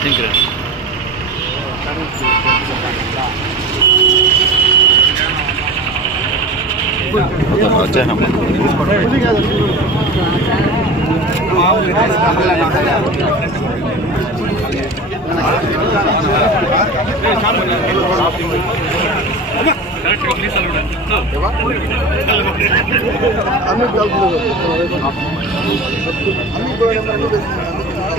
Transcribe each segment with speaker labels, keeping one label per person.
Speaker 1: அப்படிங்கிறேன்.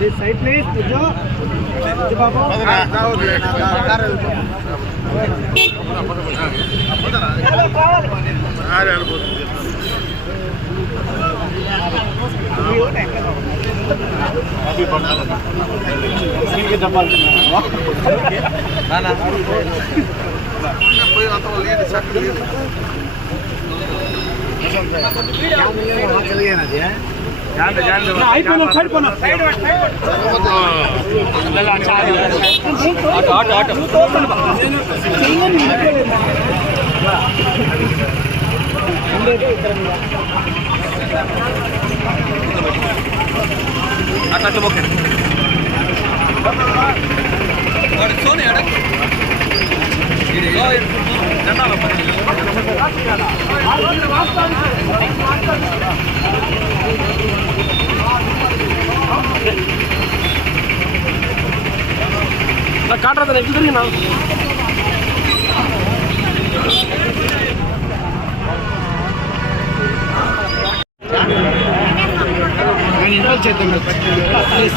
Speaker 1: This
Speaker 2: side please, Pujo. Pujo Babu. పోయి అంత లేదు చక్కలేదు అట్లా ఓకే సోని అడగ ఇది జెండాలో పని
Speaker 3: కాటరాదని ఎట్లా జరిగినా ఇన్వాల్వ్
Speaker 2: చేద్దాం ప్లీజ్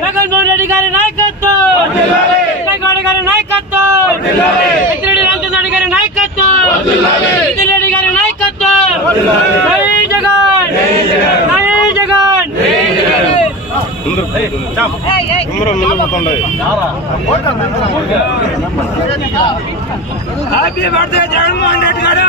Speaker 2: జగన్మోహన్ రెడ్డి గారి నాయకత్వం జగన్ గారి నాయకత్వం పెద్దిరెడ్డి రామచంద్ర గారి నాయకత్వం రెడ్డి గారి నాయకత్వం జై జగన్ జై జగన్
Speaker 3: ముందర ముందర పోతుండదు
Speaker 2: హ్యాపీ బర్త్డే జగన్మోహన్ రెడ్డి గారు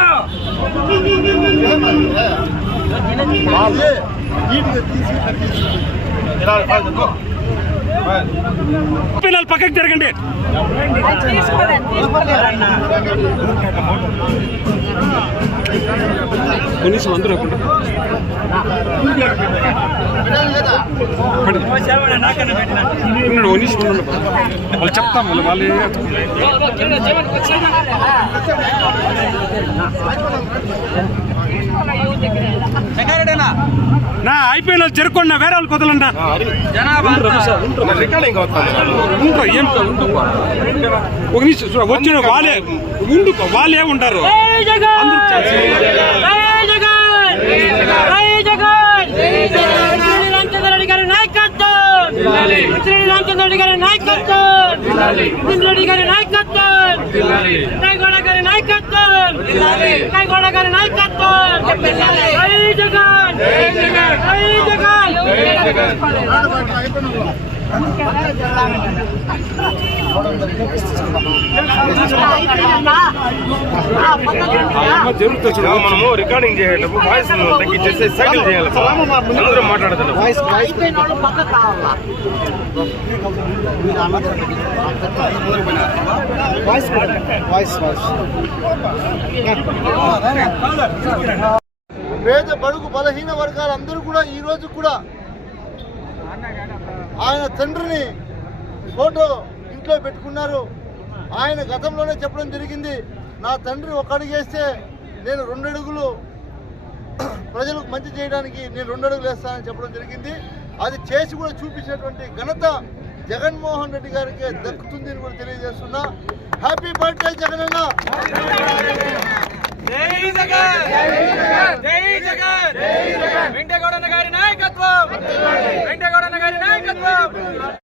Speaker 4: పిల్లలు పక్కకి జరగండి కనీసం అందరూ వాళ్ళు చెప్తాం వాళ్ళు వాళ్ళు వాళ్ళే నా అయిపోయిన వాళ్ళు చెరుకోండి వేరే వాళ్ళు కుదలండి ఒక నిమిషం వచ్చిన వాళ్ళే ఉండుకో వాళ్ళే ఉంటారు
Speaker 2: గారి నాయకత్వం గారి నాయకత్వం గారి నాయకత్వం గారి నాయకత్వం నాయకత్వం జై జగన్! జై జగన్!
Speaker 4: జరుగుతుంది చూడు.
Speaker 3: మనము రికార్డింగ్ చేసేటప్పుడు వాయిస్ తగ్గించేసి సైకిల్ చేయాలి అందరూ మాట్లాడతారు.
Speaker 1: పేద బడుగు బలహీన వర్గాలందరూ కూడా ఈరోజు కూడా ఆయన తండ్రిని ఫోటో ఇంట్లో పెట్టుకున్నారు. ఆయన గతంలోనే చెప్పడం జరిగింది నా తండ్రి ఒక నేను రెండు అడుగులు ప్రజలకు మంచి చేయడానికి నేను రెండు అడుగులు వేస్తానని చెప్పడం జరిగింది. అది చేసి కూడా చూపించినటువంటి ఘనత జగన్మోహన్ రెడ్డి గారికి దక్కుతుంది అని కూడా తెలియజేస్తున్నా. హ్యాపీ బర్త్డే జగన్ అన్న
Speaker 2: వెంకటగౌడ గారి నాయకత్వం! వెంకటగౌడ గారి నాయకత్వం!